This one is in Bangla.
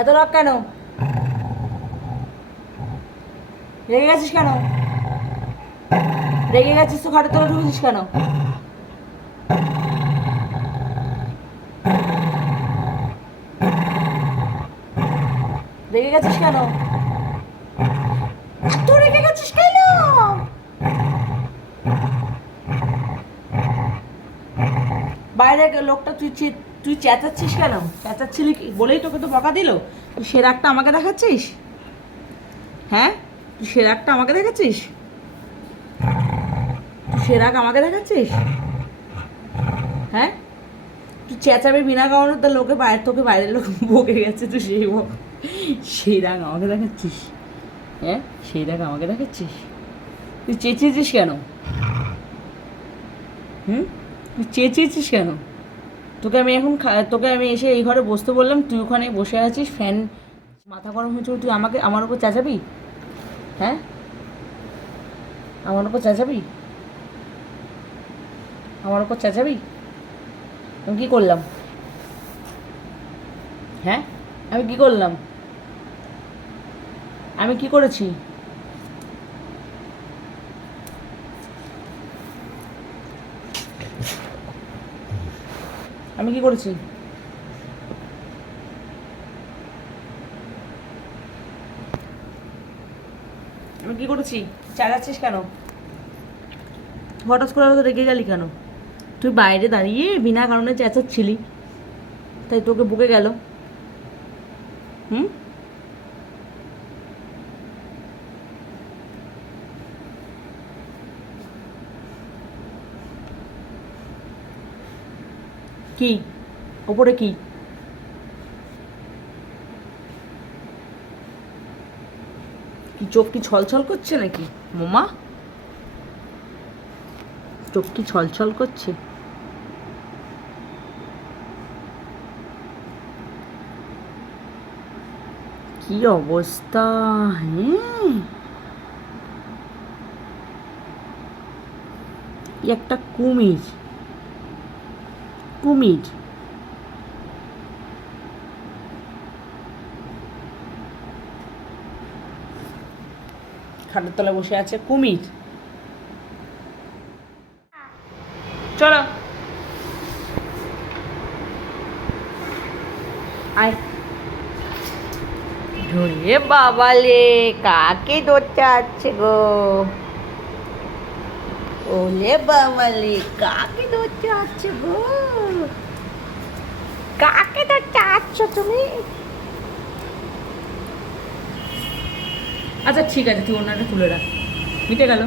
এত রাগ কেন? রেগে গেছিস কেন? রেগে গেছিস তো খাটে তোলা ঢুকেছিস কেন? রেগে গেছিস কেন? গেছিস বাইরে লোকটা তুই তুই চেঁচাচ্ছিস কেন? চেঁচাচ্ছিলি বলেই তোকে তো বকা দিল। তুই সে রাগটা আমাকে দেখাচ্ছিস? হ্যাঁ? তুই সে রাগটা আমাকে দেখাচ্ছিস? তুই সে রাগ আমাকে দেখাচ্ছিস? হ্যাঁ? তুই চেঁচাবে বিনা কারণে তো লোকে বাইরে, তোকে বাইরের লোক বকে গেছে, তুই সেই বক সেই রাগ আমাকে দেখাচ্ছিস? হ্যাঁ? সেই রাগ আমাকে দেখাচ্ছিস? তুই চেঁচিয়েছিস কেন? হুম? তুই চেঁচিয়েছিস কেন? তোকে আমি এখন তোকে আমি এসে এই ঘরে বসতে বললাম, তুই ওখানে বসে আছিস, ফ্যান মাথা গরম হয়েছে, তুই আমাকে আমার উপর চেঁচাবি? হ্যাঁ? আমার উপর চেঁচাবি? আমার উপর চেঁচাবি? আমি কী করলাম? হ্যাঁ? আমি কি করলাম? আমি কি করেছি? আমি কি করেছি? আমি কি করেছি? চালাচ্ছিস কেন? হঠাৎ করে রেগে গেলি কেন? তুই বাইরে দাঁড়িয়ে বিনা কারণে চেঁচাচ্ছিলি। তাই তোকে বুকে গেল। হুম? কি? ওপরে কি? কি চোখ কি ছলছল করছে নাকি? মোমা? চোখ কি ছলছল করছে? কি অবস্থা? হ্যাঁ। একটা কুমির। কুমির। খাটের তলায় বসে আছে কুমির। চলো। আয়। ধরে বাবালে কাকে ধরতে আছে গো? ওলে বাবালে, কাকে ধরতে আসছো গো? কাকে ধরতে আসছো তুমি? আচ্ছা ঠিক আছে, তুই অন্যটা তুলে রাখ। মিটে গেল।